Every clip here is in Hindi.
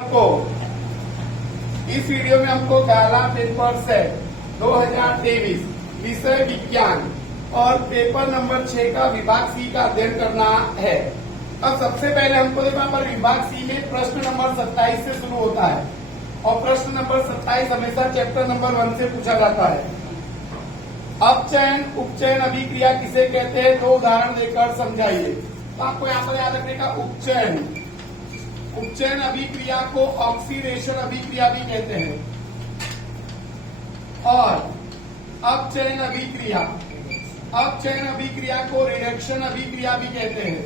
को इस वीडियो में हमको गाला पेपर सेट 2023 विषय विज्ञान और पेपर नंबर 6 का विभाग सी का अध्ययन करना है। अब सबसे पहले हमको देखो यहाँ पर विभाग सी में प्रश्न नंबर 27 से शुरू होता है और प्रश्न नंबर 27 हमेशा चैप्टर नंबर 1 से पूछा जाता है। अपचयन उपचयन अभिक्रिया किसे कहते हैं, दो उदाहरण देकर समझाइए। तो आपको यहाँ पर याद रखने का उपचयन अभिक्रिया को ऑक्सीडेशन अभिक्रिया भी कहते हैं और अपचयन अभिक्रिया को रिडक्शन अभिक्रिया भी कहते हैं।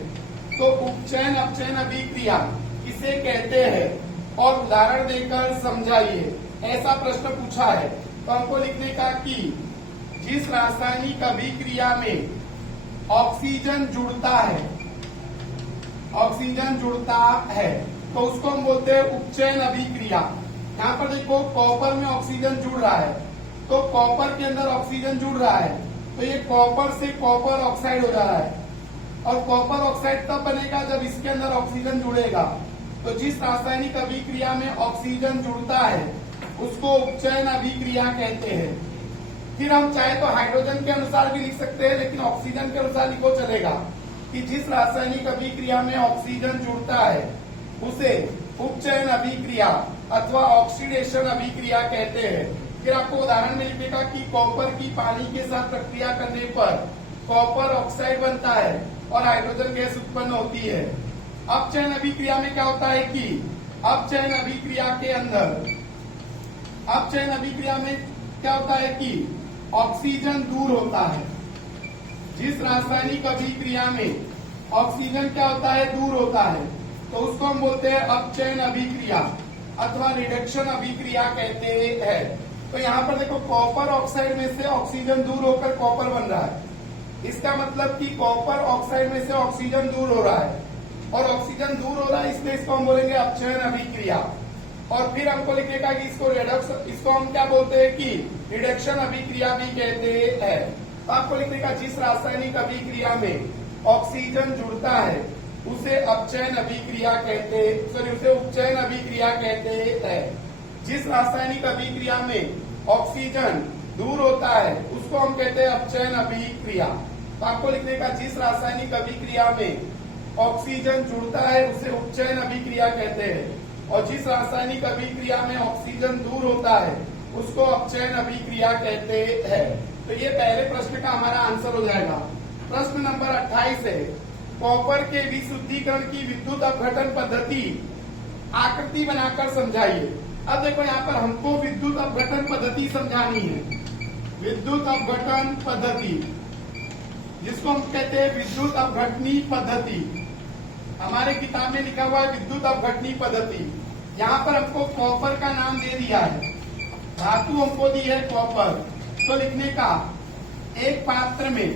तो उपचयन अपचयन अभिक्रिया किसे कहते हैं और उदाहरण देकर समझाइए, ऐसा प्रश्न पूछा है। तो हमको लिखने का कि जिस रासायनिक अभिक्रिया में ऑक्सीजन जुड़ता है तो उसको हम बोलते हैं उपचयन अभिक्रिया। यहाँ पर देखो कॉपर में ऑक्सीजन जुड़ रहा है तो कॉपर के अंदर ऑक्सीजन जुड़ रहा है तो ये कॉपर से कॉपर ऑक्साइड हो जा रहा है और कॉपर ऑक्साइड तब बनेगा जब इसके अंदर ऑक्सीजन जुड़ेगा। तो जिस रासायनिक अभिक्रिया में ऑक्सीजन जुड़ता है उसको उपचयन अभिक्रिया कहते हैं। फिर हम चाहे तो हाइड्रोजन के अनुसार भी लिख सकते हैं, लेकिन ऑक्सीजन के अनुसार लिखो चलेगा कि जिस रासायनिक अभिक्रिया में ऑक्सीजन जुड़ता है उसे उपचयन अभिक्रिया अथवा ऑक्सीडेशन अभिक्रिया कहते हैं। फिर आपको उदाहरण में लिखेगा कि कॉपर की पानी के साथ प्रक्रिया करने पर कॉपर ऑक्साइड बनता है और हाइड्रोजन गैस उत्पन्न होती है। अपचयन अभिक्रिया में क्या होता है कि अपचयन अभिक्रिया में क्या होता है कि ऑक्सीजन दूर होता है। जिस रासायनिक अभिक्रिया में ऑक्सीजन क्या होता है, दूर होता है, तो उसको हम बोलते हैं अपचयन अभिक्रिया अथवा रिडक्शन अभिक्रिया कहते हैं। तो यहाँ पर देखो कॉपर ऑक्साइड में से ऑक्सीजन दूर होकर कॉपर बन रहा है। इसका मतलब कि कॉपर ऑक्साइड में से ऑक्सीजन दूर हो रहा है और ऑक्सीजन दूर हो रहा है, इसलिए इसको हम बोलेंगे अपचयन अभिक्रिया। और फिर हमको लिखेगा कि इसको हम क्या बोलते हैं कि रिडक्शन अभिक्रिया भी कहते हैं। तो आपको लिखने का जिस रासायनिक अभिक्रिया में ऑक्सीजन जुड़ता है उसे उपचयन अभिक्रिया कहते हैं। जिस रासायनिक अभिक्रिया में ऑक्सीजन दूर होता है उसको हम कहते हैं अपचयन अभिक्रिया। तो आपको लिखने का जिस रासायनिक अभिक्रिया में ऑक्सीजन जुड़ता है उसे उपचयन अभिक्रिया कहते हैं और जिस रासायनिक अभिक्रिया में ऑक्सीजन दूर होता है उसको अपचयन अभिक्रिया कहते हैं। तो ये पहले प्रश्न का हमारा आंसर हो जाएगा। प्रश्न नंबर 28 है, कॉपर के विशुद्धिकरण की विद्युत अपघटन पद्धति आकृति बनाकर समझाइए। अब देखो यहाँ पर हमको विद्युत अपघटन पद्धति समझानी है। विद्युत अपघटन पद्धति जिसको हम कहते हैं विद्युत अपघटनी पद्धति, हमारे किताब में लिखा हुआ है विद्युत अपघटनी पद्धति। यहाँ पर हमको कॉपर का नाम दे दिया है, धातु हमको दी है कॉपर। तो लिखने का एक पात्र में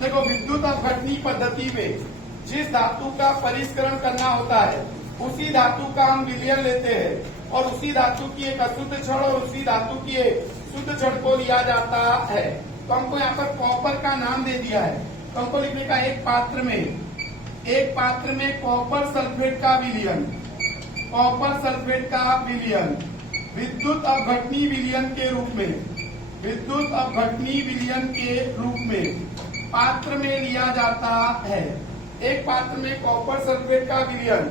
देखो विद्युत अपघटनी पद्धति में जिस धातु का परिष्करण करना होता है उसी धातु का हम विलयन लेते हैं और उसी धातु की एक अशुद्ध छड़ और उसी धातु की एक शुद्ध छड़ को लिया जाता है। तो हमको यहाँ पर कॉपर का नाम दे दिया है तो हमको लिखने का एक पात्र में कॉपर सल्फेट का विलयन विद्युत अपघटनी विलयन के रूप में पात्र में लिया जाता है। एक पात्र में कॉपर सल्फेट का विलयन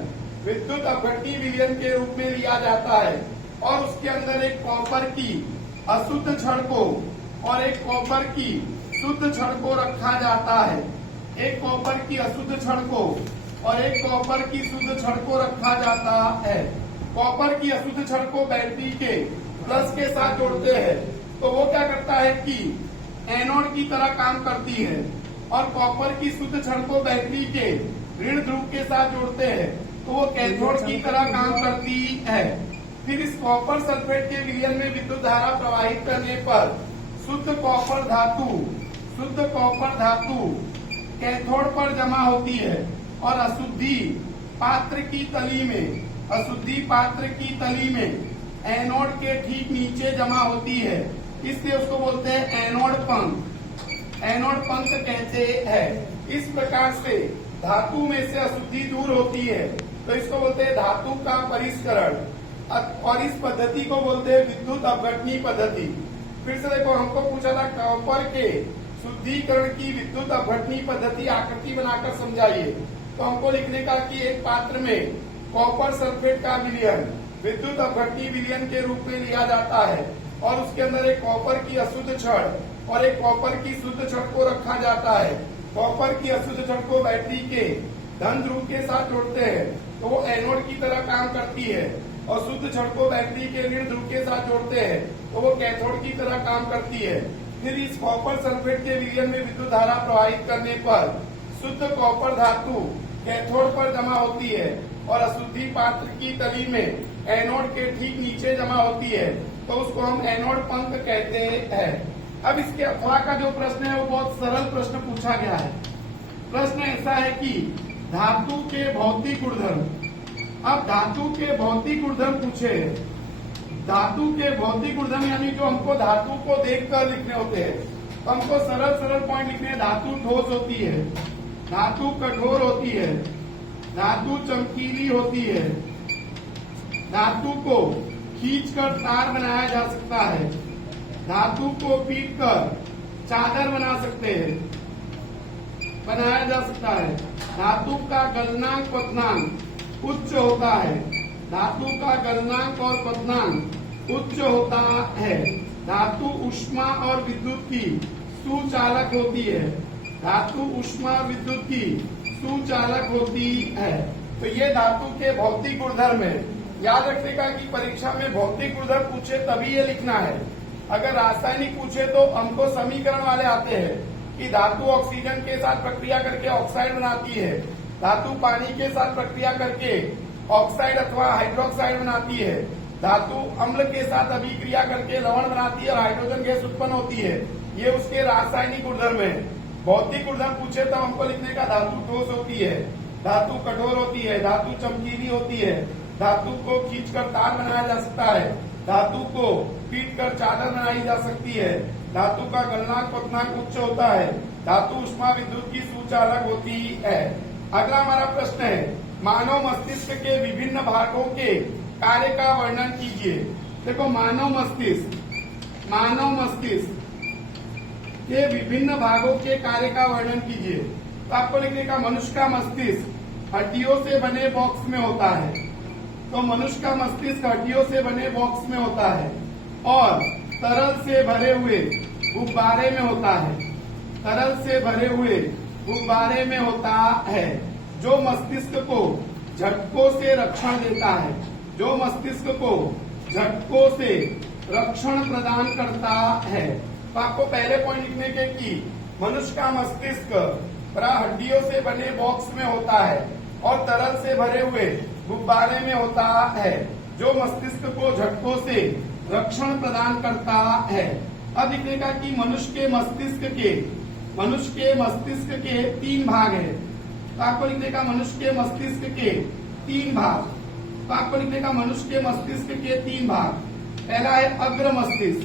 विद्युत अपघटनी विलयन के रूप में लिया जाता है और उसके अंदर एक कॉपर की अशुद्ध छड़ को और एक कॉपर की शुद्ध छड़ को रखा जाता है। एक कॉपर की अशुद्ध छड़ को और एक कॉपर की शुद्ध छड़ को रखा जाता है। कॉपर की अशुद्ध छड़ को बैटरी के प्लस के साथ जोड़ते हैं तो वो क्या करता है कि एनोड की तरह काम करती है और कॉपर की शुद्ध छड़ को बैटरी के ऋण ध्रुव के साथ जोड़ते हैं तो वो कैथोड की तरह काम करती है। फिर इस कॉपर सल्फेट के विलयन में विद्युत धारा प्रवाहित करने पर शुद्ध कॉपर धातु कैथोड पर जमा होती है और अशुद्धि पात्र की तली में एनोड के ठीक नीचे जमा होती है, इसलिए उसको बोलते हैं एनोड पंख कहते हैं। इस प्रकार से धातु में से अशुद्धि दूर होती है तो इसको बोलते हैं धातु का परिष्करण, और इस पद्धति को बोलते हैं विद्युत अपघटनी पद्धति। फिर से देखो, हमको पूछा था कॉपर के शुद्धिकरण की विद्युत अपघटनी पद्धति आकृति बनाकर समझाइए। तो हमको लिखने का कि एक पात्र में कॉपर सल्फेट का विलयन विद्युत अपघटनी विलयन के रूप में लिया जाता है, और उसके अंदर एक कॉपर की अशुद्ध छड़ और एक कॉपर की शुद्ध छड़ को रखा जाता है। कॉपर की अशुद्ध छड़ को बैटरी के धन ध्रुव के साथ जोड़ते हैं तो वो एनोड की तरह काम करती है, और शुद्ध छड़ को बैटरी के ऋण ध्रुव के साथ जोड़ते हैं तो वो कैथोड की तरह काम करती है। फिर इस कॉपर सल्फेट के विलयन में विद्युत धारा प्रवाहित करने पर शुद्ध कॉपर धातु कैथोड पर जमा होती है और अशुद्धि पात्र की तली में एनोड के ठीक नीचे जमा होती है, तो उसको हम एनोड पंख कहते हैं। अब इसके अथवा का जो प्रश्न है वो बहुत सरल प्रश्न पूछा गया है। प्रश्न ऐसा है कि धातु के भौतिक गुणधर्म, अब धातु के भौतिक गुणधर्म पूछे। धातु के भौतिक गुणधर्म यानी जो हमको धातु को देखकर लिखने होते हैं, तो हमको सरल सरल पॉइंट लिखने हैं। धातु ठोस होती है, धातु कठोर होती है, धातु चमकीली होती है, धातु को खींचकर तार बनाया जा सकता है, धातु को पीटकर चादर बनाया जा सकता है, धातु का गलनांक पतनांक उच्च होता है, धातु का गलनांक और पतनांक उच्च होता है, धातु ऊष्मा और विद्युत की सुचालक होती है, धातु ऊष्मा विद्युत की सुचालक होती है। तो ये धातु के भौतिक गुणधर्म है। याद रखने का कि परीक्षा में भौतिक गुणधर्म पूछे तभी ये लिखना है। अगर रासायनिक पूछे तो हमको समीकरण वाले आते हैं कि धातु ऑक्सीजन के साथ प्रक्रिया करके ऑक्साइड बनाती है, धातु पानी के साथ प्रक्रिया करके ऑक्साइड अथवा हाइड्रोक्साइड बनाती है, धातु अम्ल के साथ अभिक्रिया करके लवण बनाती है और हाइड्रोजन गैस उत्पन्न होती है। ये उसके रासायनिक गुणधर्म है। भौतिक गुणधर्म पूछे तो हमको लिखने का धातु ठोस होती है, धातु कठोर होती है, धातु चमकीली होती है, धातु को खींचकर तार बनाया जा सकता है, धातु को पीटकर चादर बनाई जा सकती है, धातु का गलनांक पतनांक उच्च होता है, धातु ऊष्मा विद्युत की सुचालक होती है। अगला हमारा प्रश्न है, मानव मस्तिष्क के विभिन्न भागों के कार्य का वर्णन कीजिए। देखो, मानव मस्तिष्क के विभिन्न भागों के कार्य का वर्णन कीजिए। तो आपको लिखने का मनुष्य का मस्तिष्क हड्डियों से बने बॉक्स में होता है। तो मनुष्य का मस्तिष्क हड्डियों से बने बॉक्स में होता है और तरल से भरे हुए गुब्बारे में होता है। तरल से भरे हुए गुब्बारे में होता है, जो मस्तिष्क को झटकों से रक्षण देता है, जो मस्तिष्क को झटकों से रक्षण प्रदान करता है। तो आपको पहले पॉइंट लिखने के कि मनुष्य का मस्तिष्क हड्डियों से बने बॉक्स में होता है और तरल से भरे हुए गुब्बारे में होता है, जो मस्तिष्क को झटकों से रक्षण प्रदान करता है। अब लिखने का कि मनुष्य के मस्तिष्क के 3 भाग है। तो आपको लिखने का मनुष्य के मस्तिष्क के 3 भाग। तो आपको लिखने का मनुष्य के मस्तिष्क के 3 भाग। पहला है अग्र मस्तिष्क,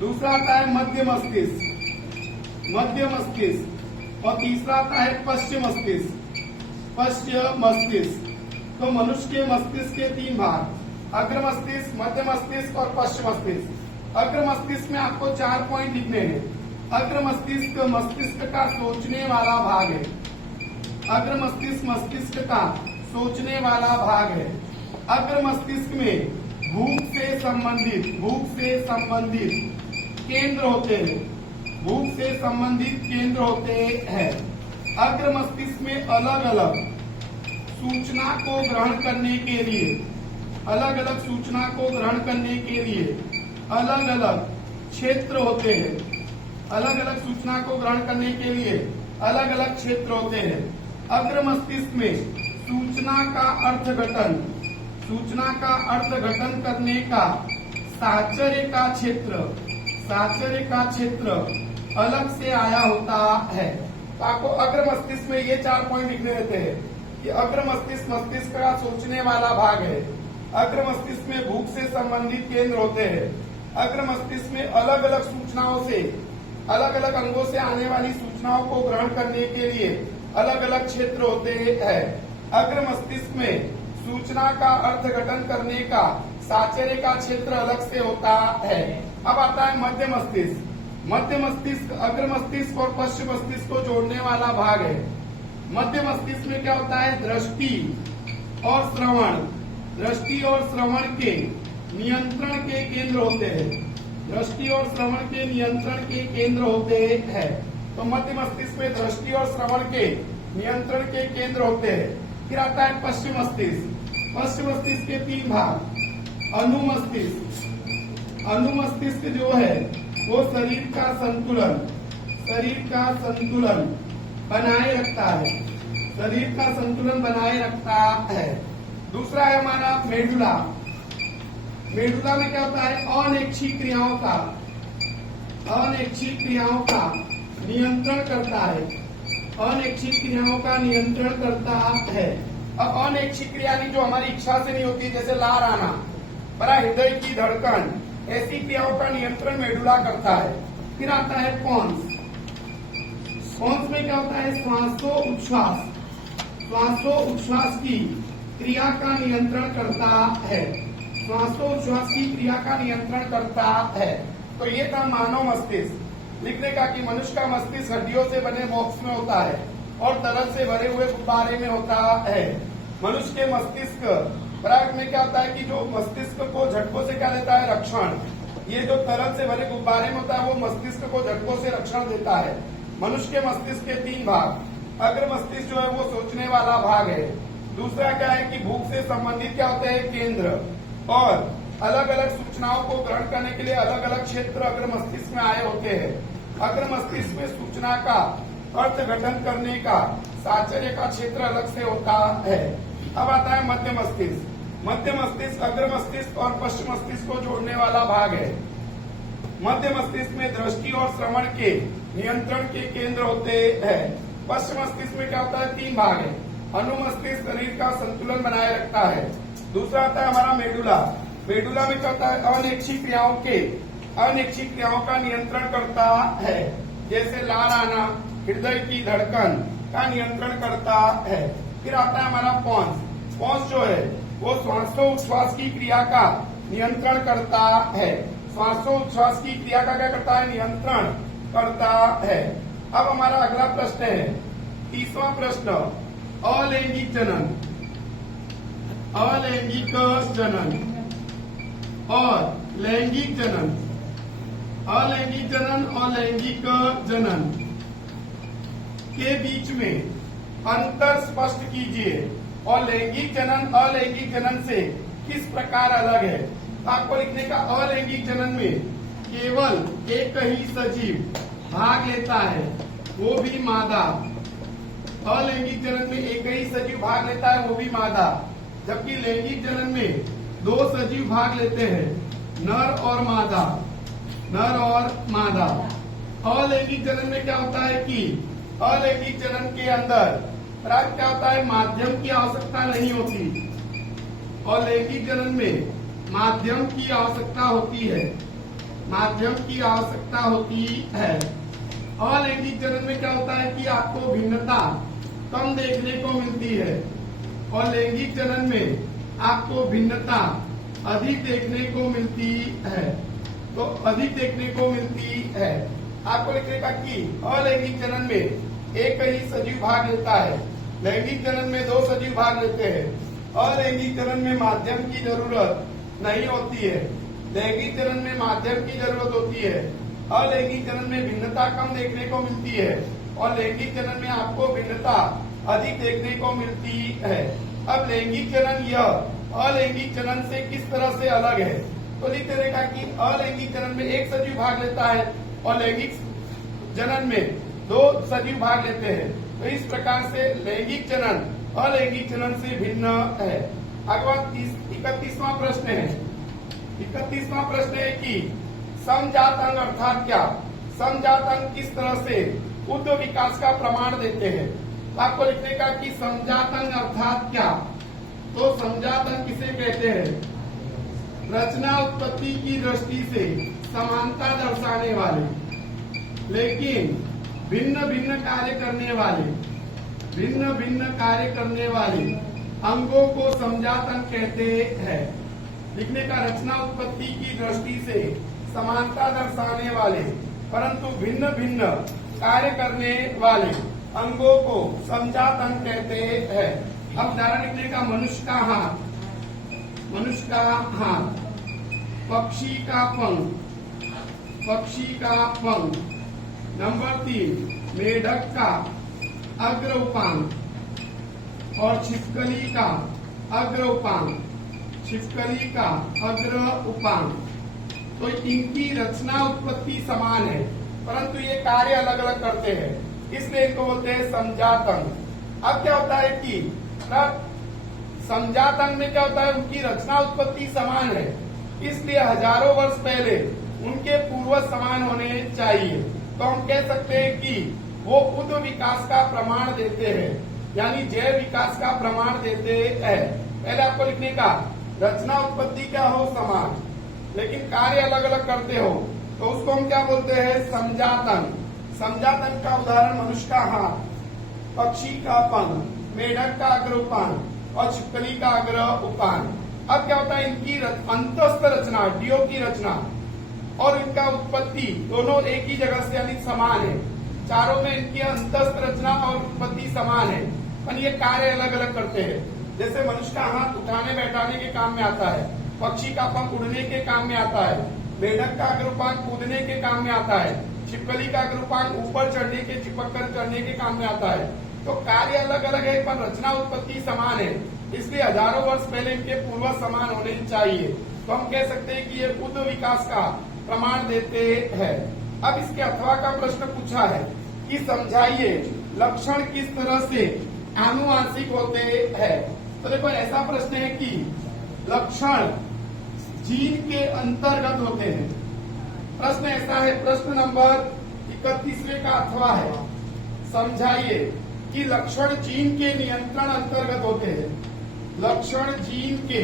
दूसरा आता है मध्य मस्तिष्क, और तीसरा आता है पश्च मस्तिष्क। तो मनुष्य के मस्तिष्क के 3 भाग, अग्र मस्तिष्क, मध्य मस्तिष्क और पश्च मस्तिष्क। अग्र मस्तिष्क में आपको 4 पॉइंट लिखने हैं। अग्र मस्तिष्क का सोचने वाला भाग है। अग्र मस्तिष्क का सोचने वाला भाग है। अग्र मस्तिष्क में भूख से संबंधित केंद्र होते हैं। अग्र मस्तिष्क में अलग अलग सूचना को ग्रहण करने के लिए अलग अलग क्षेत्र होते हैं। अलग अलग सूचना को ग्रहण करने के लिए अलग अलग क्षेत्र होते हैं। अग्र मस्तिष्क में सूचना का अर्थघटन करने का साहचर्य का क्षेत्र अलग से आया होता है। तो आपको अग्र मस्तिष्क में ये 4 पॉइंट लिखने रहते हैं कि अग्र मस्तिष्क का सोचने वाला भाग है। अग्र मस्तिष्क में भूख से संबंधित केंद्र होते हैं। अग्र मस्तिष्क में अलग अलग सूचनाओं से अलग अलग अंगों से आने वाली सूचनाओं को ग्रहण करने के लिए अलग अलग क्षेत्र होते हैं। अग्र मस्तिष्क में सूचना का अर्थघटन करने का साचर्य का क्षेत्र अलग से होता है। अब आता है मध्य मस्तिष्क। मध्य मस्तिष्क अग्र मस्तिष्क और पश्चिम मस्तिष्क को जोड़ने वाला भाग है। मध्य मस्तिष्क में क्या होता है, दृष्टि और श्रवण, दृष्टि और श्रवण के नियंत्रण के केंद्र होते हैं। दृष्टि और श्रवण के नियंत्रण के केंद्र होते हैं। तो मध्य मस्तिष्क में दृष्टि और श्रवण के नियंत्रण के केंद्र होते हैं। फिर आता है पश्चिम मस्तिष्क। पश्चिम मस्तिष्क के 3 भाग। अनुमस्तिष्क, अनुमस्तिष्क जो है वो शरीर का संतुलन बनाए रखता है, शरीर का संतुलन बनाए रखता है। दूसरा है हमारा मेडुला। मेडुला में क्या होता है, अनैच्छिक क्रियाओं का नियंत्रण करता है, अनैच्छिक क्रियाओं का नियंत्रण करता है। अब अनैच्छिक क्रिया जो हमारी इच्छा से नहीं होती, जैसे लार आना, बड़ा हृदय की धड़कन, ऐसी क्रियाओं का नियंत्रण मेडुला करता है। फिर आता है पोन्स। पोन्स में क्या होता है, श्वासोच्छ्वास की क्रिया का नियंत्रण करता है, श्वासोच्छ्वास की क्रिया का नियंत्रण करता है। तो ये था मानव मस्तिष्क। लिखने का कि मनुष्य का मस्तिष्क हड्डियों से बने बॉक्स में होता है और तरल से भरे हुए गुब्बारे में होता है। मनुष्य के मस्तिष्क पराग में क्या होता है कि जो मस्तिष्क को झटकों से क्या देता है, रक्षण। ये जो तरल से भरे गुब्बारे में होता है वो मस्तिष्क को झटकों से रक्षण देता है। मनुष्य के मस्तिष्क के 3 भाग। अग्र मस्तिष्क जो है वो सोचने वाला भाग है। दूसरा क्या है कि भूख से संबंधित क्या होते हैं, केंद्र, और अलग अलग सूचनाओं को ग्रहण करने के लिए अलग अलग क्षेत्र अग्र मस्तिष्क में आए होते हैं। अग्र मस्तिष्क में सूचना का अर्थघटन करने का साचर्य का क्षेत्र अलग से होता है। अब आता है मध्य मस्तिष्क। मध्य मस्तिष्क अग्र मस्तिष्क और पश्चिम मस्तिष्क को जोड़ने वाला भाग है। मध्य मस्तिष्क में दृष्टि और श्रवण के नियंत्रण के केंद्र होते हैं। पश्चिम मस्तिष्क में क्या होता है, 3 भाग है। अनुमस्तिष्क शरीर का संतुलन बनाए रखता है। दूसरा आता है हमारा मेडुला। मेडुला में क्या होता है, अनैच्छिक क्रियाओं का नियंत्रण करता है, जैसे लार आना, हृदय की धड़कन का नियंत्रण करता है। फिर आता है हमारा पोन्स। पोन्स जो है वो श्वासोच्छ्वास की क्रिया का नियंत्रण करता है, श्वासोच्छ्वास की क्रिया का क्या करता है, नियंत्रण करता है। अब हमारा अगला प्रश्न है, 30वां प्रश्न, अलैंगिक जनन। अलैंगिक जनन और लैंगिक जनन। अलैंगिक जनन और लैंगिक जनन के बीच में अंतर स्पष्ट कीजिए और लैंगिक जनन अलैंगिक जनन से किस प्रकार अलग है। आपको लिखने का, अलैंगिक जनन में केवल एक ही सजीव भाग लेता है, वो भी मादा। अलैंगिक जनन में एक ही सजीव भाग लेता है, वो भी मादा। जबकि लैंगिक जनन में 2 सजीव भाग लेते हैं, नर और मादा, नर और मादा। अलैंगिक जनन में क्या होता है कि अलैंगिक जनन के अंदर क्या होता है, माध्यम की आवश्यकता नहीं होती, और लैंगिक जनन में माध्यम की आवश्यकता होती है, माध्यम की आवश्यकता होती है। अलैंगिक जनन में क्या होता है कि आपको भिन्नता कम देखने को मिलती है, और लैंगिक जनन में आपको भिन्नता अधिक देखने को मिलती है। तो अधिक देखने को मिलती है। आपको लिखने का कि अलैंगिक जनन में एक ही सजीव भाग लेता है, लैंगिक जनन में 2 सजीव भाग लेते हैं। अलैंगिक जनन में माध्यम की जरूरत नहीं होती है, लैंगिक जनन में माध्यम की जरूरत होती है। अलैंगिक जनन में भिन्नता कम देखने को मिलती है और लैंगिक जनन में आपको भिन्नता अधिक देखने को मिलती है। अब लैंगिक जनन यह अलैंगिक जनन से किस तरह से अलग है, तो लिख देने का कि अलैंगिक जनन में एक सजीव भाग लेता है और लैंगिक जनन में 2 सजीव भाग लेते हैं। तो इस प्रकार से लैंगिक जनन अलैंगिक जनन से भिन्न है। अगला 31वां प्रश्न है। 31वां प्रश्न है कि समजात अंग अर्थात क्या। समजात अंग किस तरह से उद्ध विकास का प्रमाण देते हैं। आपको लिखने का कि समजात अंग अर्थात क्या। तो समजात अंग किसे कहते हैं, रचना उत्पत्ति की दृष्टि से समानता दर्शाने वाले लेकिन भिन्न भिन्न कार्य करने वाले भिन्न भिन्न कार्य करने वाले अंगों को समझातन कहते हैं। लिखने का रचना उत्पत्ति की दृष्टि से समानता दर्शाने वाले परंतु भिन्न भिन्न कार्य करने वाले अंगों को समझातन कहते हैं। अब उदाहरण लिखने का मनुष्य का हाथ, मनुष्य का हाथ, पक्षी का पंख, पक्षी का पंख। नंबर 3 मेढक का अग्र उपांग और छिपकली का अग्र उपांग, छिपकली का अग्र उपांग। तो इनकी रचना उत्पत्ति समान है परंतु ये कार्य अलग अलग करते हैं, इसलिए इनको बोलते हैं समझातन। अब क्या होता है कि समझातन में क्या होता है, उनकी रचना उत्पत्ति समान है इसलिए हजारों वर्ष पहले उनके पूर्वज समान होने चाहिए। तो हम कह सकते हैं कि वो खुद विकास का प्रमाण देते हैं, यानी जैव विकास का प्रमाण देते हैं। पहले आपको लिखने का रचना उत्पत्ति क्या हो समान लेकिन कार्य अलग अलग करते हो तो उसको हम क्या बोलते हैं, समझातन। समझातन का उदाहरण मनुष्य का हाथ, पक्षी का पंख, मेढक का अग्र उपांग और छिपकली का अग्र उपांग। अब क्या होता है, इनकी अंतस्थ रचना, डीओ की रचना और इनका उत्पत्ति दोनों एक ही जगह से यानी समान है। चारों में इनकी अंतस्थ रचना और उत्पत्ति समान है पर ये कार्य अलग अलग करते हैं। जैसे मनुष्य का हाथ उठाने बैठाने के काम में आता है, पक्षी का पंख उड़ने के काम में आता है, मेढक का अग्र उपांग कूदने के काम में आता है, छिपकली का अग्र उपांग ऊपर चढ़ने के चिपक कर करने के काम में आता है। तो कार्य अलग अलग है पर रचना उत्पत्ति समान है, इसलिए हजारों वर्ष पहले इनके पूर्वज समान होने चाहिए। तो हम कह सकते हैं कि ये खुद विकास का प्रमाण देते हैं। अब इसके अथवा का प्रश्न पूछा है कि समझाइए लक्षण किस तरह से आनुवांशिक होते हैं। तो देखो ऐसा प्रश्न है कि लक्षण जीन के अंतर्गत होते हैं। प्रश्न ऐसा है, प्रश्न नंबर 31वें का अथवा है, समझाइए कि लक्षण जीन के नियंत्रण अंतर्गत होते हैं। लक्षण जीन के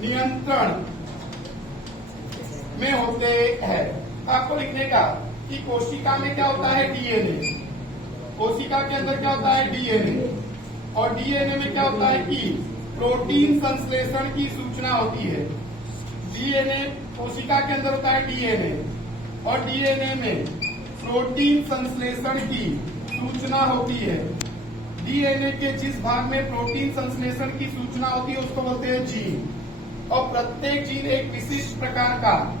नियंत्रण में होते हैं। आपको लिखने का कि कोशिका में क्या होता है, डीएनए। कोशिका के अंदर क्या होता है, डीएनए। और डीएनए में क्या होता है कि प्रोटीन संश्लेषण की सूचना होती है। डीएनए कोशिका के अंदर होता है डीएनए और डीएनए में प्रोटीन संश्लेषण की सूचना होती है। डीएनए के जिस भाग में प्रोटीन संश्लेषण की सूचना होती है उसको बोलते हैं जीन। और प्रत्येक जीन एक विशिष्ट प्रकार का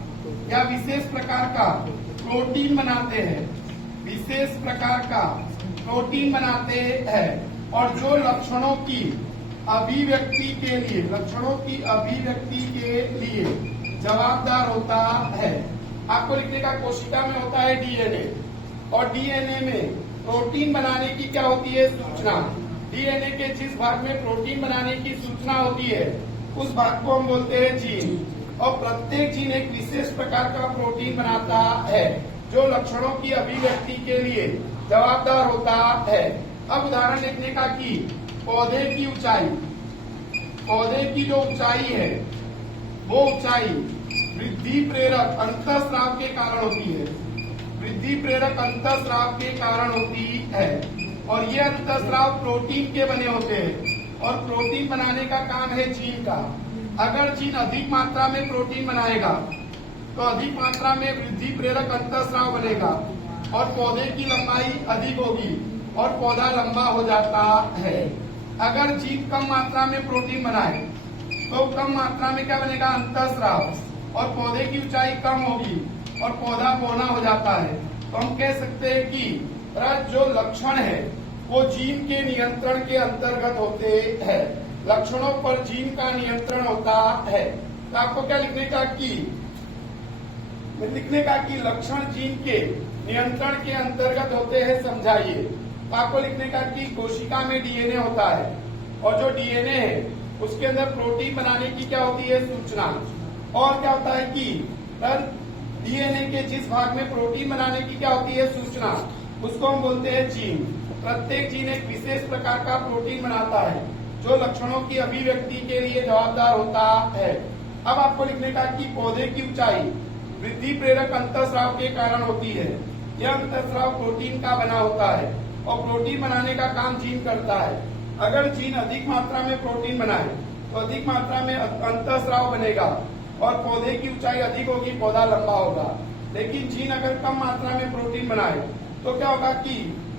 या विशेष प्रकार का प्रोटीन बनाते हैं, विशेष प्रकार का प्रोटीन बनाते हैं और जो लक्षणों की अभिव्यक्ति के लिए, लक्षणों की अभिव्यक्ति के लिए जवाबदार होता है। आपको लिखने का कोशिका में होता है डीएनए और डीएनए में प्रोटीन बनाने की क्या होती है, सूचना। डीएनए के जिस भाग में प्रोटीन बनाने की सूचना होती है उस भाग को हम बोलते हैं जीन। और प्रत्येक जीन एक विशेष प्रकार का प्रोटीन बनाता है जो लक्षणों की अभिव्यक्ति के लिए जवाबदार होता है। अब उदाहरण लिखने का कि पौधे की ऊंचाई, पौधे की जो ऊंचाई है वो ऊंचाई वृद्धि प्रेरक अंतःस्राव के कारण होती है। वृद्धि प्रेरक अंतःस्राव के कारण होती है और ये अंतःस्राव प्रोटीन के बने होते हैं और प्रोटीन बनाने का काम है जीन का। अगर जीन अधिक मात्रा में प्रोटीन बनाएगा तो अधिक मात्रा में वृद्धि प्रेरक अंतःस्राव बनेगा और पौधे की लंबाई अधिक होगी और पौधा लंबा हो जाता है। अगर जीन कम मात्रा में प्रोटीन बनाए तो कम मात्रा में क्या बनेगा, अंतःस्राव और पौधे की ऊंचाई कम होगी और पौधा बौना हो जाता है। तो हम कह सकते हैं कि जो लक्षण है वो जीन के नियंत्रण के अंतर्गत होते हैं। लक्षणों पर जीन का नियंत्रण होता है। तो आपको क्या लिखने का कि लक्षण जीन के नियंत्रण के अंतर्गत होते हैं, समझाइए। तो आपको लिखने का कि कोशिका में डीएनए होता है और जो डीएनए है उसके अंदर प्रोटीन बनाने की क्या होती है, सूचना। और क्या होता है कि डीएनए के जिस भाग में प्रोटीन बनाने की क्या होती है, सूचना, उसको हम बोलते हैं जीन। प्रत्येक जीन एक विशेष प्रकार का प्रोटीन बनाता है जो लक्षणों की अभिव्यक्ति के लिए जवाबदार होता है। अब आपको लिखने का कि पौधे की ऊंचाई वृद्धि प्रेरक अंतःस्राव के कारण होती है। यह अंतःस्राव प्रोटीन का बना होता है और प्रोटीन बनाने का काम जीन करता है। अगर जीन अधिक मात्रा में प्रोटीन बनाए तो अधिक मात्रा में अंतःस्राव बनेगा और पौधे की ऊंचाई अधिक होगी, पौधा लंबा होगा। लेकिन जीन अगर कम मात्रा में प्रोटीन बनाए तो क्या होगा कि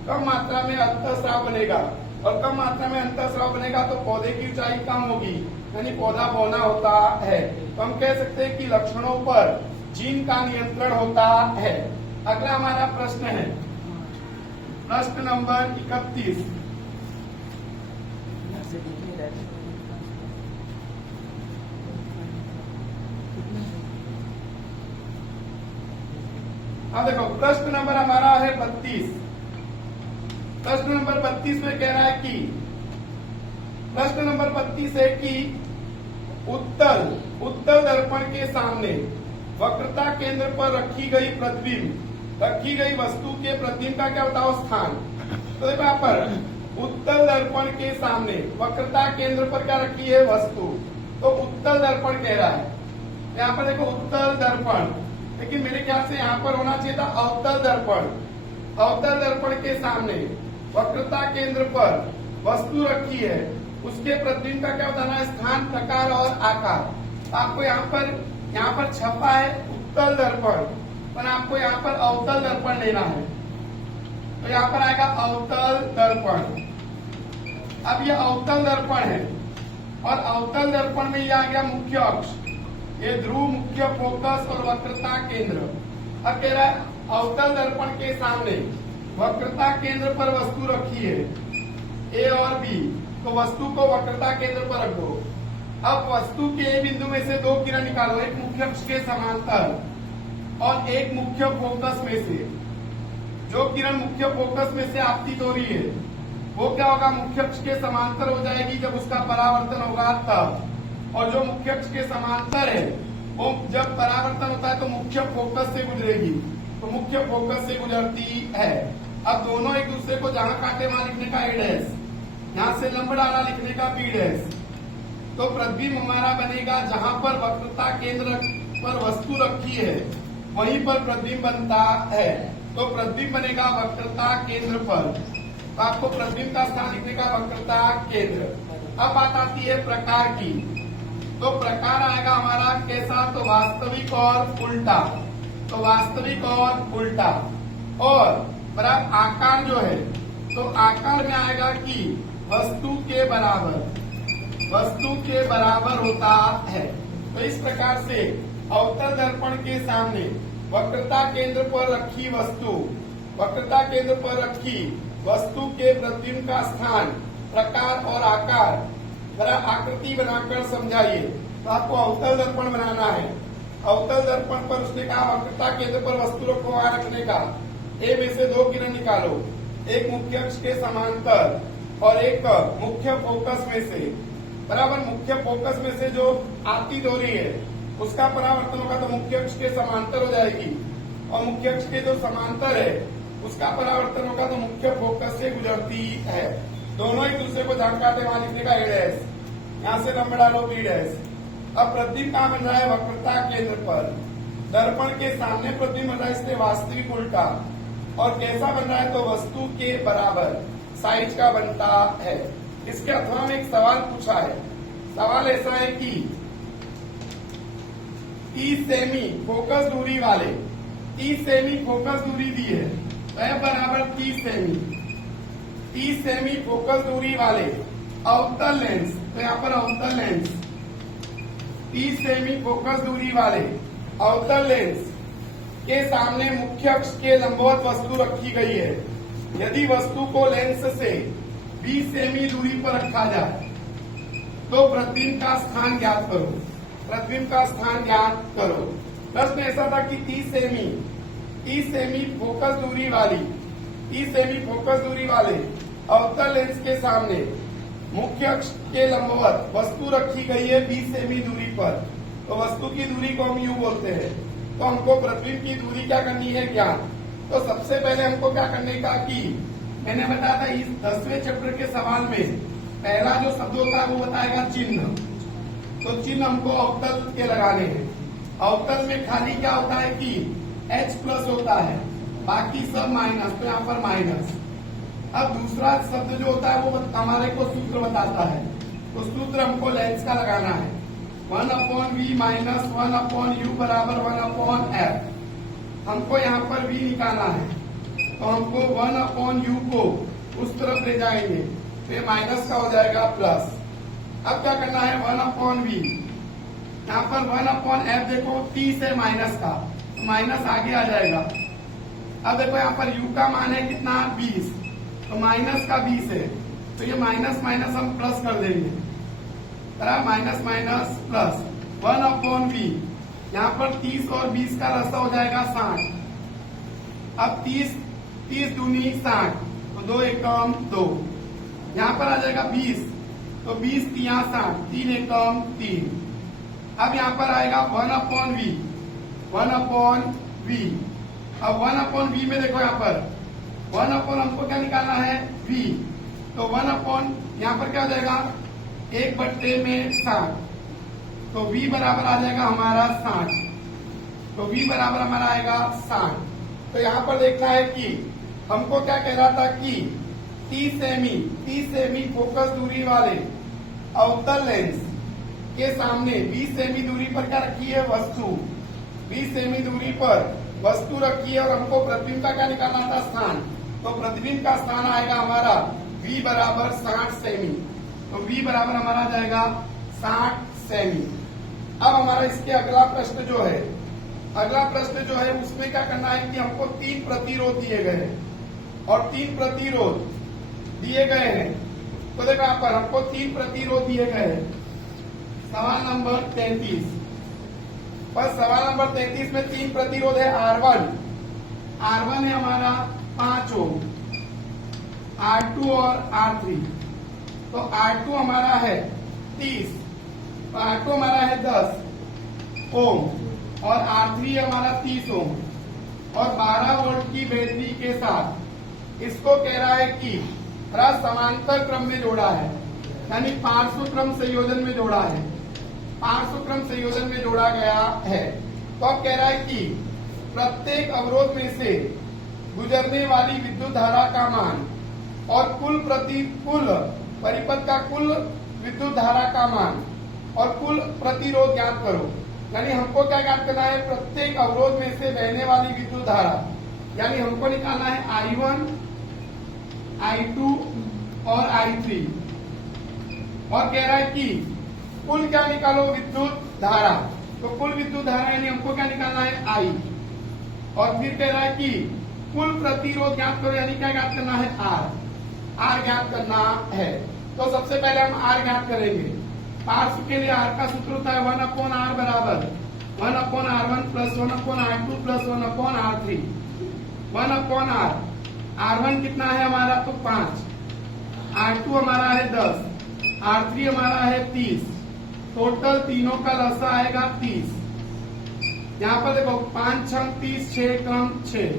कम मात्रा में अंतःस्राव बनेगा, और कम मात्रा में अंतःस्राव बनेगा तो पौधे की ऊंचाई कम होगी, यानी पौधा बौना होता है। तो हम कह सकते हैं कि लक्षणों पर जीन का नियंत्रण होता है। अगला हमारा प्रश्न है प्रश्न नंबर 31। हाँ देखो, प्रश्न नंबर हमारा है 32। प्रश्न नंबर 32 में कह रहा है कि प्रश्न नंबर 32 है कि उत्तल दर्पण के सामने वक्रता केंद्र पर रखी गई वस्तु के प्रतिबिंब का क्या बताओ स्थान। तो देखो यहाँ पर उत्तल दर्पण के सामने वक्रता केंद्र पर क्या रखी है वस्तु, तो उत्तल दर्पण कह रहा है। यहाँ पर देखो उत्तल दर्पण, लेकिन मेरे ख्याल से यहाँ पर होना चाहिए था अवतल दर्पण। अवतल दर्पण के सामने वक्रता केंद्र पर वस्तु रखी है, उसके प्रतिबिंब का क्या बताना है स्थान, प्रकार और आकार। आपको यहाँ पर छपा है उत्तल दर्पण, पर आपको यहाँ पर अवतल दर्पण लेना है। तो यहाँ पर आएगा अवतल दर्पण। अब ये अवतल दर्पण है और अवतल दर्पण में ये आ गया मुख्य अक्ष, ये ध्रुव, मुख्य फोकस और वक्रता केंद्र। अब कह रहा है अवतल दर्पण के सामने वक्रता केंद्र पर वस्तु रखी है ए और बी, तो वस्तु को वक्रता केंद्र पर रखो। अब वस्तु के ए बिंदु में से दो किरण निकालो, एक मुख्य अक्ष के समांतर और एक मुख्य फोकस में से। जो किरण मुख्य फोकस में से आपतित हो रही है वो क्या होगा, मुख्य अक्ष के समांतर हो जाएगी जब उसका परावर्तन होगा तब। और जो मुख्य अक्ष के समांतर है वो जब परावर्तन होता है तो मुख्य फोकस से गुजरेगी, तो मुख्य फोकस से गुजरती है। अब दोनों एक दूसरे को जहां काटे वहां लिखने का ए डैश, यहाँ से लंब डाला लिखने का बी डैश। तो प्रतिबिंब हमारा बनेगा जहां पर वक्रता केंद्र पर वस्तु रखी है वहीं पर प्रतिबिंब बनता है। तो प्रतिबिंब बनेगा वक्रता केंद्र पर, तो आपको प्रतिबिंब का स्थान लिखने का वक्रता केंद्र। अब बात आती है प्रकार की, तो प्रकार आएगा हमारा कैसा, तो वास्तविक और उल्टा। तो वास्तविक और उल्टा। और बराबर आकार जो है, तो आकार में आएगा कि वस्तु के बराबर होता है। तो इस प्रकार से अवतल दर्पण के सामने वक्रता केंद्र पर रखी वस्तु के प्रतिबिंब का स्थान, प्रकार और आकार जरा आकृति बनाकर समझाइए। तो आपको अवतल दर्पण बनाना है। अवतल दर्पण पर उसने कहा वक्रता केंद्र पर वस्तु को वहां रखने का। ए में से दो किरण निकालो, एक मुख्य अक्ष के समांतर और एक मुख्य फोकस में से। बराबर मुख्य फोकस में से जो आपतित हो रही है उसका परावर्तन होगा तो मुख्य अक्ष के समांतर हो जाएगी, और मुख्य अक्ष के जो समांतर है उसका परावर्तन होगा तो मुख्य फोकस से गुजरती है। दोनों एक दूसरे को जहां काटे वहां लिखने का ए डैश, यहाँ से लंब डालो बी डैश। अब प्रतिबिंब कहाँ बन रहा है, वक्रता केंद्र पर। दर्पण के सामने प्रतिबिंब बन रहा है, इसलिए वास्तविक उल्टा। और कैसा बन रहा है, तो वस्तु के बराबर साइज का बनता है। इसके अथवा में एक सवाल पूछा है। सवाल ऐसा है कि 30 सेमी फोकस दूरी वाले 30 सेमी फोकस दूरी दी है, तो बराबर 30 सेमी फोकस दूरी वाले अवतल लेंस, तो यहाँ पर अवतल लेंस 30 सेमी फोकस दूरी वाले अवतल लेंस के सामने मुख्य अक्ष के लंबवत वस्तु रखी गई है। यदि वस्तु को लेंस से 20 सेमी दूरी पर रखा जाए तो प्रतिबिंब का स्थान ज्ञात करो। प्रश्न ऐसा था कि 30 सेमी फोकस दूरी वाले अवतल लेंस के सामने मुख्य अक्ष के लंबवत वस्तु रखी गई है 20 सेमी दूरी पर। तो वस्तु की दूरी को हम यूं बोलते हैं। तो हमको प्रतिबिंब की दूरी क्या करनी है, ज्ञात। तो सबसे पहले हमको क्या करने का कि मैंने बताया था इस 10वें चैप्टर के सवाल में पहला जो शब्द होता है वो बताएगा चिन्ह। तो चिन्ह हमको अवतल के लगाने हैं। अवतल में खाली क्या होता है कि H+ होता है, बाकी सब माइनस, तो यहाँ पर माइनस। अब दूसरा शब्द जो होता है वो हमारे को सूत्र बताता है, तो सूत्र हमको लेंस का लगाना है। 1/v माइनस 1/u बराबर 1/f। हमको यहाँ पर v निकालना है, तो हमको 1/u को उस तरफ ले जाएंगे तो ये माइनस का हो जाएगा प्लस। अब क्या करना है, 1/v, यहाँ पर 1/f देखो 30 है माइनस का, तो माइनस आगे आ जाएगा। अब देखो यहाँ पर u का मान है कितना, 20, तो माइनस का 20 है, तो ये माइनस माइनस हम प्लस कर देंगे, माइनस माइनस प्लस 1/v। यहाँ पर 30 और 20 का रास्ता हो जाएगा 60। अब 30 दूनी 60, तो 2 एकम 2। यहाँ पर आ जाएगा 20, तो 20 तिया 60, 3 एकम 3। अब यहाँ पर आएगा 1/v, 1/v। अब 1/v में देखो यहाँ पर 1/ हमको क्या निकालना है, v, तो 1/ यहाँ पर क्या हो जाएगा 1/60, तो v बराबर आ जाएगा हमारा 60, तो v बराबर हमारा आएगा 60। तो यहाँ पर देखना है कि हमको क्या कह रहा था कि 30 सेमी फोकस दूरी वाले अवतल लेंस के सामने 20 सेमी दूरी पर क्या रखी है, वस्तु। 20 सेमी दूरी पर वस्तु रखी है और हमको प्रतिबिंब का क्या निकालना था, स्थान। तो प्रतिबिंब का स्थान आएगा हमारा v बराबर 60 सेमी, तो v बराबर हमारा आ जाएगा 60 सेमी। अब हमारा इसके अगला प्रश्न जो है, उसमें क्या करना है कि हमको 3 प्रतिरोध दिए गए हैं और 3 प्रतिरोध दिए गए हैं। तो देखो यहाँ पर हमको 3 प्रतिरोध दिए गए हैं। सवाल नंबर 33 पर, सवाल नंबर 33 में 3 प्रतिरोध है। R1 है हमारा 5 ओम, R2 और R3। तो R2 हमारा है 30, तो R2 हमारा है 10 ओम और R3 हमारा 30 ओम और 12 वोल्ट की बैटरी के साथ इसको कह रहा है कि समांतर क्रम में जोड़ा है, यानी पार्श्व क्रम संयोजन में जोड़ा है, पार्श्व क्रम संयोजन में जोड़ा गया है। तो अब कह रहा है कि प्रत्येक अवरोध में से गुजरने वाली विद्युत धारा का मान और कुल परिपथ का कुल विद्युत धारा का मान और कुल प्रतिरोध ज्ञात करो। यानी हमको क्या ज्ञात करना है, प्रत्येक अवरोध में से बहने वाली विद्युत धारा, यानी हमको निकालना है I1, I2 और I3। और कह रहा है कि कुल क्या निकालो, विद्युत धारा। तो कुल विद्युत धारा यानी हमको क्या निकालना है, I। और फिर कह रहा है कि कुल प्रतिरोध ज्ञात करो, यानी क्या ज्ञात करना है, R ज्ञात करना है। तो सबसे पहले हम R ज्ञात करेंगे। पार्श्व के लिए R का सूत्र होता है 1/R बराबर 1/R1 plus 1/R2 plus 1/R3। 1/R, R1 कितना है हमारा, तो 5, R2 हमारा है 10, R3 हमारा है 30, टोटल तीनों का लसा आएगा 30। यहाँ पर देखो 5 6 30, 6 कम 6,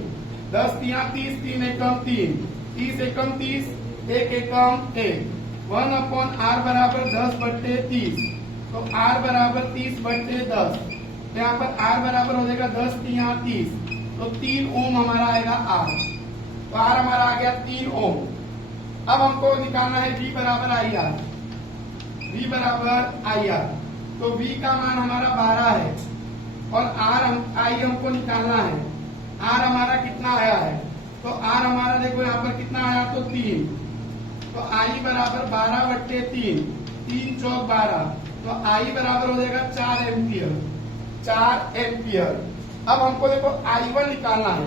10 तिया 30, 3 एकम 3, 30 एकम 30, 1 एकम 1। 1/R बराबर 10/30, तो R बराबर 30/10। यहाँ पर R बराबर हो जाएगा 10 तिया 30, तो 3 ओम हमारा आएगा R। तो R हमारा आ गया 3 ओम। अब हमको निकालना है V बराबर IR, V बराबर IR। तो V का मान हमारा 12 है और I हमको निकालना है। R हमारा कितना आया है, तो R हमारा देखो यहाँ पर कितना आया, तो 3, तो I बराबर 12/3, 3 चौक 12, तो I बराबर हो जाएगा 4 एम्पियर, 4 एम्पियर। अब हमको देखो I1 निकालना है,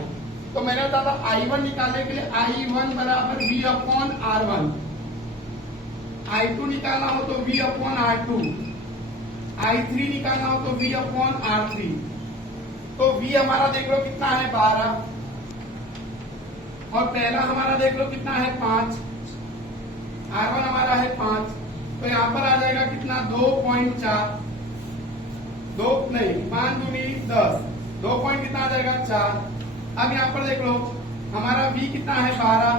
तो मैंने बताया था I1 निकालने के लिए I1 बराबर V/R1, I2 निकालना हो तो V/R2, I3 निकालना हो तो V/R3। तो V हमारा देख लो कितना है 12 और पहला हमारा देख लो कितना है 5, R1 हमारा है 5, तो यहाँ पर आ जाएगा कितना 2.4, 5 दूनी 10, 2 पॉइंट कितना आ जाएगा 4। अब यहाँ पर देख लो हमारा V कितना है 12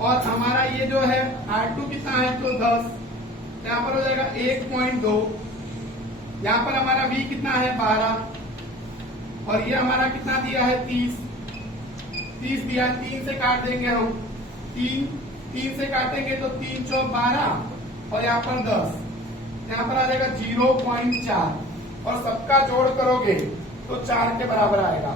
और हमारा ये जो है R2 कितना है तो 10, यहाँ पर हो जाएगा 1.2। यहाँ पर हमारा V कितना है 12 और ये हमारा कितना दिया है 30 दिया, 3 से काट देंगे हम तीन से काटेंगे तो 3 चौक 12 और यहाँ पर 10, यहाँ पर आ जाएगा 0.4 और सबका जोड़ करोगे तो 4 के बराबर आएगा।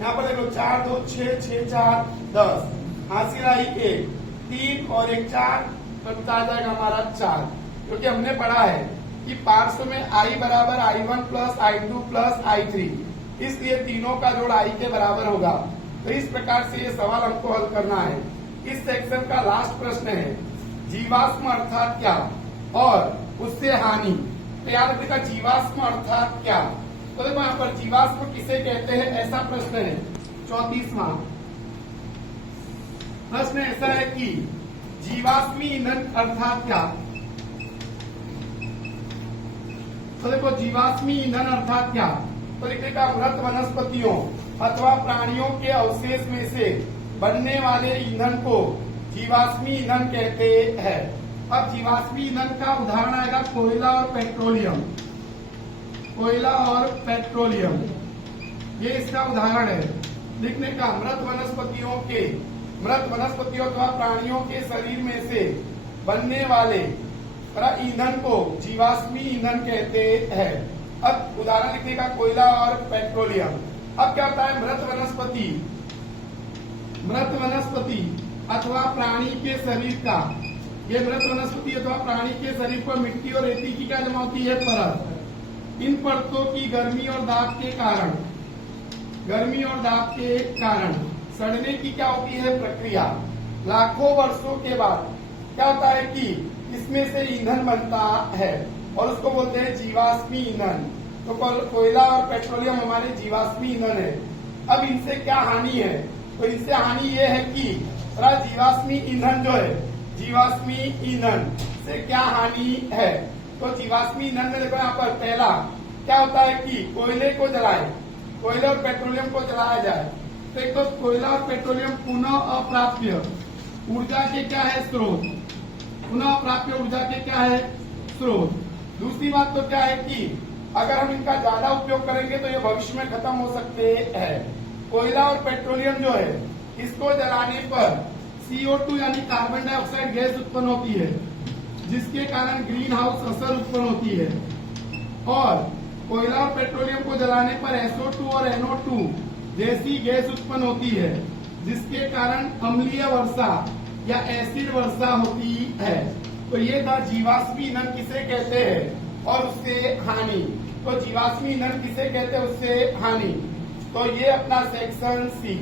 यहाँ पर देखो 4 2 6 6 4 10, हासिल आई 1, 3 और 1 4, तो आ जाएगा हमारा 4। क्योंकि हमने पढ़ा है कि पार्श्व में I बराबर I1 plus I2 plus I3, इसलिए तीनों का जोड़ I के बराबर होगा। तो इस प्रकार से ये सवाल हमको हल करना है। इस सेक्शन का लास्ट प्रश्न है जीवाश्म अर्थात क्या और उससे हानि। तो याद रखिएगा जीवाश्म अर्थात क्या। तो देखो यहाँ पर जीवाश्म किसे कहते हैं, ऐसा प्रश्न है। 34वां प्रश्न ऐसा है कि जीवाश्मी ईंधन अर्थात क्या। तो देखो जीवाश्मी ईंधन अर्थात क्या, तो लिखिएगा मृत वनस्पतियों अथवा प्राणियों के अवशेष में से बनने वाले ईंधन को जीवाश्मी ईंधन कहते हैं। अब जीवाश्मी ईंधन का उदाहरण आएगा कोयला और पेट्रोलियम। कोयला और पेट्रोलियम ये इसका उदाहरण है। लिखने का मृत वनस्पतियों अथवा प्राणियों के शरीर में से बनने वाले ईंधन को जीवाश्मी ईंधन कहते हैं। अब उदाहरण लिखने का कोयला और पेट्रोलियम। अब क्या होता है, मृत वनस्पति अथवा प्राणी के शरीर का, ये मृत वनस्पति अथवा प्राणी के शरीर पर मिट्टी और रेती की क्या जमा होती है, परत। इन परतों की गर्मी और दाब के कारण सड़ने की क्या होती है प्रक्रिया। लाखों वर्षों के बाद क्या होता है कि इसमें से ईंधन बनता है और उसको बोलते हैं जीवाश्मी ईंधन। तो कोयला और पेट्रोलियम हमारे जीवाश्मी ईंधन है। अब इनसे क्या हानि है, तो इनसे हानि ये है कि जीवाश्मी ईंधन जो है, जीवाश्मी ईंधन से क्या हानि है। तो जीवाश्मी ईंधन में देखो यहाँ पर पहला क्या होता है कि कोयले को जलाए, कोयला और पेट्रोलियम को जलाया जाए। तो एक तो कोयला और पेट्रोलियम पुनः अप्राप्य ऊर्जा के क्या है स्रोत, पुनः अप्राप्य ऊर्जा के क्या है स्रोत। दूसरी बात तो क्या है कि अगर हम इनका ज्यादा उपयोग करेंगे तो ये भविष्य में खत्म हो सकते हैं। कोयला और पेट्रोलियम जो है इसको जलाने पर CO2 यानी कार्बन डाइऑक्साइड गैस उत्पन्न होती है, जिसके कारण ग्रीन हाउस असर उत्पन्न होती है। और कोयला और पेट्रोलियम को जलाने पर SO2 और NO2 जैसी गैस उत्पन्न होती है, जिसके कारण अम्लीय वर्षा या एसिड वर्षा होती है। तो ये था जीवाश्मी ईंधन किसे कहते हैं और उससे हानि। तो जीवाश्मी ईंधन किसे कहते हैं, उससे हानि। तो ये अपना सेक्शन C।